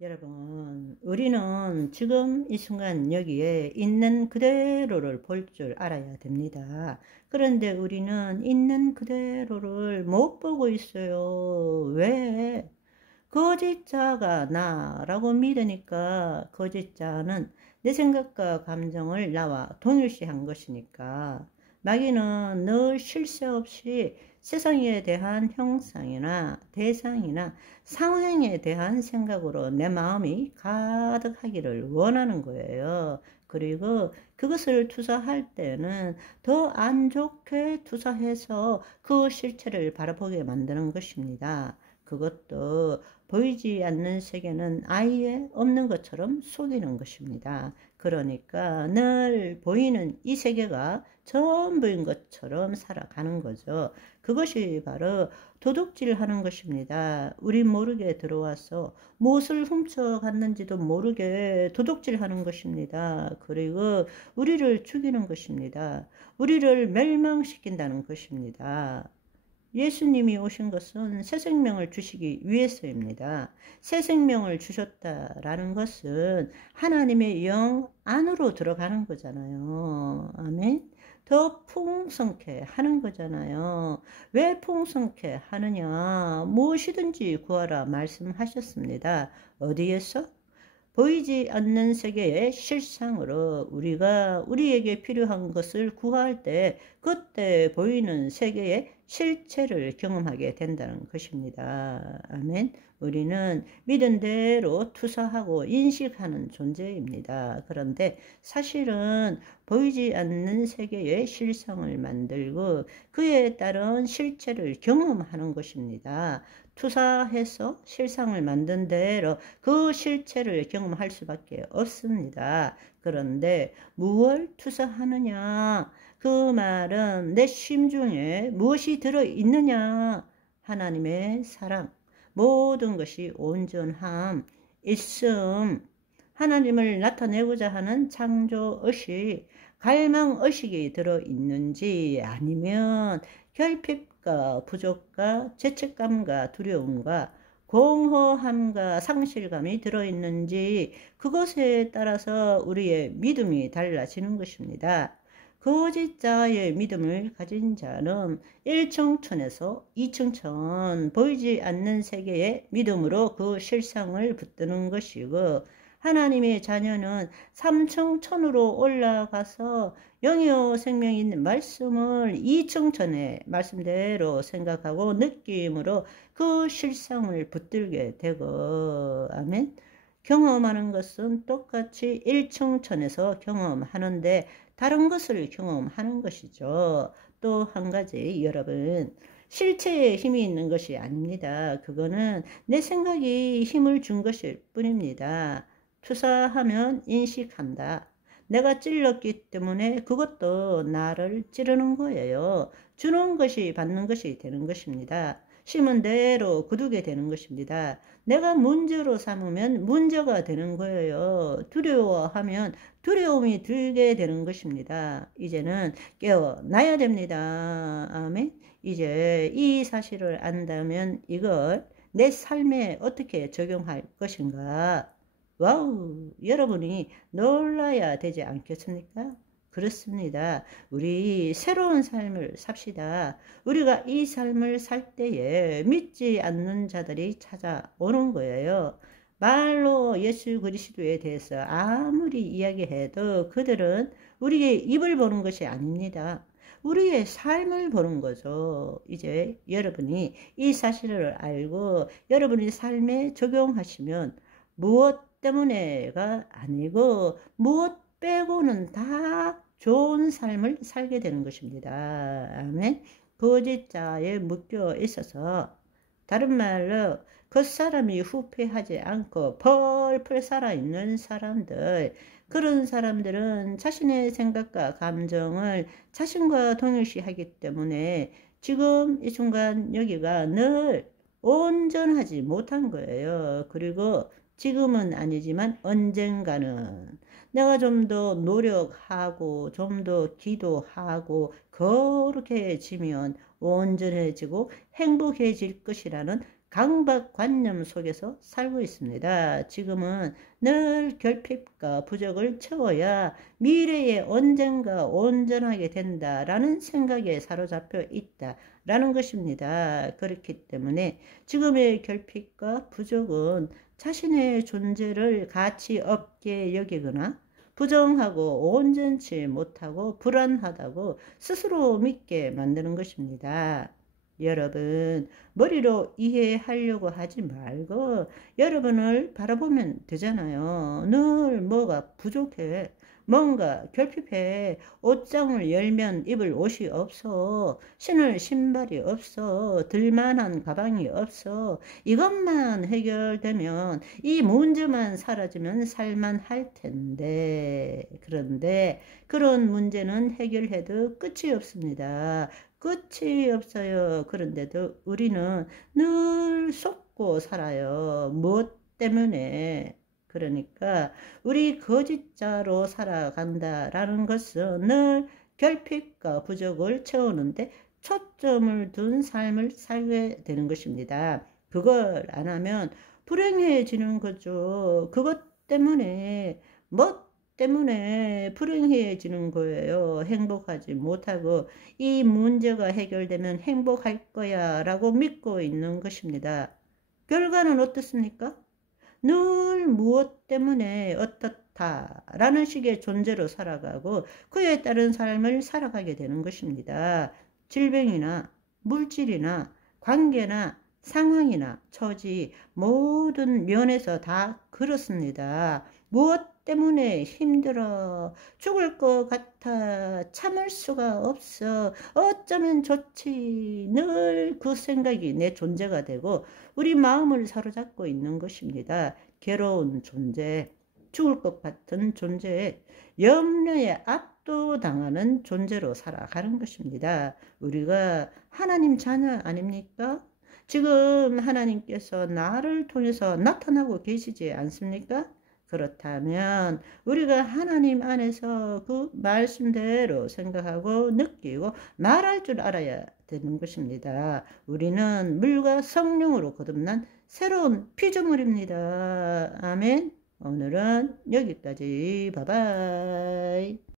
여러분, 우리는 지금 이 순간 여기에 있는 그대로를 볼 줄 알아야 됩니다. 그런데 우리는 있는 그대로를 못 보고 있어요. 왜? 거짓자가 나라고 믿으니까 거짓자는 내 생각과 감정을 나와 동일시한 것이니까 마귀는 늘 쉴 새 없이 세상에 대한 형상이나 대상이나 상황에 대한 생각으로 내 마음이 가득하기를 원하는 거예요. 그리고 그것을 투사할 때는 더 안 좋게 투사해서 그 실체를 바라보게 만드는 것입니다. 그것도 보이지 않는 세계는 아예 없는 것처럼 속이는 것입니다. 그러니까 늘 보이는 이 세계가 전부인 것처럼 살아가는 거죠. 그것이 바로 도둑질하는 것입니다. 우리 모르게 들어와서 무엇을 훔쳐갔는지도 모르게 도둑질하는 것입니다. 그리고 우리를 죽이는 것입니다. 우리를 멸망시킨다는 것입니다. 예수님이 오신 것은 새 생명을 주시기 위해서입니다. 새 생명을 주셨다라는 것은 하나님의 영 안으로 들어가는 거잖아요. 아멘. 더 풍성케 하는 거잖아요. 왜 풍성케 하느냐? 무엇이든지 구하라 말씀하셨습니다. 어디에서? 보이지 않는 세계의 실상으로 우리가 우리에게 필요한 것을 구할 때 그때 보이는 세계의 실체를 경험하게 된다는 것입니다. 아멘. 우리는 믿은 대로 투사하고 인식하는 존재입니다. 그런데 사실은 보이지 않는 세계의 실상을 만들고 그에 따른 실체를 경험하는 것입니다. 투사해서 실상을 만든 대로 그 실체를 경험할 수밖에 없습니다. 그런데 무엇을 투사하느냐? 그 말은 내 심중에 무엇이 들어있느냐? 하나님의 사랑, 모든 것이 온전함, 있음, 하나님을 나타내고자 하는 창조의식, 갈망의식이 들어있는지 아니면 결핍과 부족과 죄책감과 두려움과 공허함과 상실감이 들어있는지 그것에 따라서 우리의 믿음이 달라지는 것입니다. 거짓자의 믿음을 가진 자는 1층천에서 2층천 보이지 않는 세계의 믿음으로 그 실상을 붙드는 것이고 하나님의 자녀는 3층천으로 올라가서 영이요 생명이 있는 말씀을 2층천의 말씀대로 생각하고 느낌으로 그 실상을 붙들게 되고 아멘. 경험하는 것은 똑같이 1층천에서 경험하는데 다른 것을 경험하는 것이죠. 또 한 가지 여러분, 실체에 힘이 있는 것이 아닙니다. 그거는 내 생각이 힘을 준 것일 뿐입니다. 투사하면 인식한다. 내가 찔렀기 때문에 그것도 나를 찌르는 거예요. 주는 것이 받는 것이 되는 것입니다. 심은 대로 거두게 되는 것입니다. 내가 문제로 삼으면 문제가 되는 거예요. 두려워하면 두려움이 들게 되는 것입니다. 이제는 깨어나야 됩니다. 아멘. 이제 이 사실을 안다면 이걸 내 삶에 어떻게 적용할 것인가? 와우, 여러분이 놀라야 되지 않겠습니까? 그렇습니다. 우리 새로운 삶을 삽시다. 우리가 이 삶을 살 때에 믿지 않는 자들이 찾아오는 거예요. 말로 예수 그리스도에 대해서 아무리 이야기해도 그들은 우리의 입을 보는 것이 아닙니다. 우리의 삶을 보는 거죠. 이제 여러분이 이 사실을 알고 여러분의 삶에 적용하시면 무엇 때문에가 아니고 무엇 빼고는 다 좋은 삶을 살게 되는 것입니다. 아멘. 거짓자에 묶여 있어서 다른 말로 겉사람이 후패하지 않고 펄펄 살아있는 사람들, 그런 사람들은 자신의 생각과 감정을 자신과 동일시하기 때문에 지금 이 순간 여기가 늘 온전하지 못한 거예요. 그리고 지금은 아니지만 언젠가는 내가 좀 더 노력하고 좀 더 기도하고 거룩해지면 온전해지고 행복해질 것이라는 강박관념 속에서 살고 있습니다. 지금은 늘 결핍과 부족을 채워야 미래에 언젠가 온전하게 된다라는 생각에 사로잡혀 있다라는 것입니다. 그렇기 때문에 지금의 결핍과 부족은 자신의 존재를 가치 없게 여기거나 부정하고 온전치 못하고 불안하다고 스스로 믿게 만드는 것입니다. 여러분, 머리로 이해하려고 하지 말고 여러분을 바라보면 되잖아요. 늘 뭐가 부족해. 뭔가 결핍해. 옷장을 열면 입을 옷이 없어. 신을 신발이 없어. 들만한 가방이 없어. 이것만 해결되면, 이 문제만 사라지면 살만할 텐데. 그런데 그런 문제는 해결해도 끝이 없습니다. 끝이 없어요. 그런데도 우리는 늘 속고 살아요. 무엇 때문에? 그러니까 우리 거짓자로 살아간다라는 것은 늘 결핍과 부족을 채우는데 초점을 둔 삶을 살게 되는 것입니다. 그걸 안 하면 불행해지는 거죠. 그것 때문에 뭐 때문에 불행해지는 거예요. 행복하지 못하고 이 문제가 해결되면 행복할 거야 라고 믿고 있는 것입니다. 결과는 어떻습니까? 늘 무엇 때문에 어떻다 라는 식의 존재로 살아가고 그에 따른 삶을 살아가게 되는 것입니다. 질병이나 물질이나 관계나 상황이나 처지 모든 면에서 다 그렇습니다. 무엇 때문에 힘들어 죽을 것 같아 참을 수가 없어 어쩌면 좋지 늘 그 생각이 내 존재가 되고 우리 마음을 사로잡고 있는 것입니다. 괴로운 존재, 죽을 것 같은 존재, 염려에 압도당하는 존재로 살아가는 것입니다. 우리가 하나님 자녀 아닙니까? 지금 하나님께서 나를 통해서 나타나고 계시지 않습니까? 그렇다면 우리가 하나님 안에서 그 말씀대로 생각하고 느끼고 말할 줄 알아야 되는 것입니다. 우리는 물과 성령으로 거듭난 새로운 피조물입니다. 아멘. 오늘은 여기까지. 바이바이.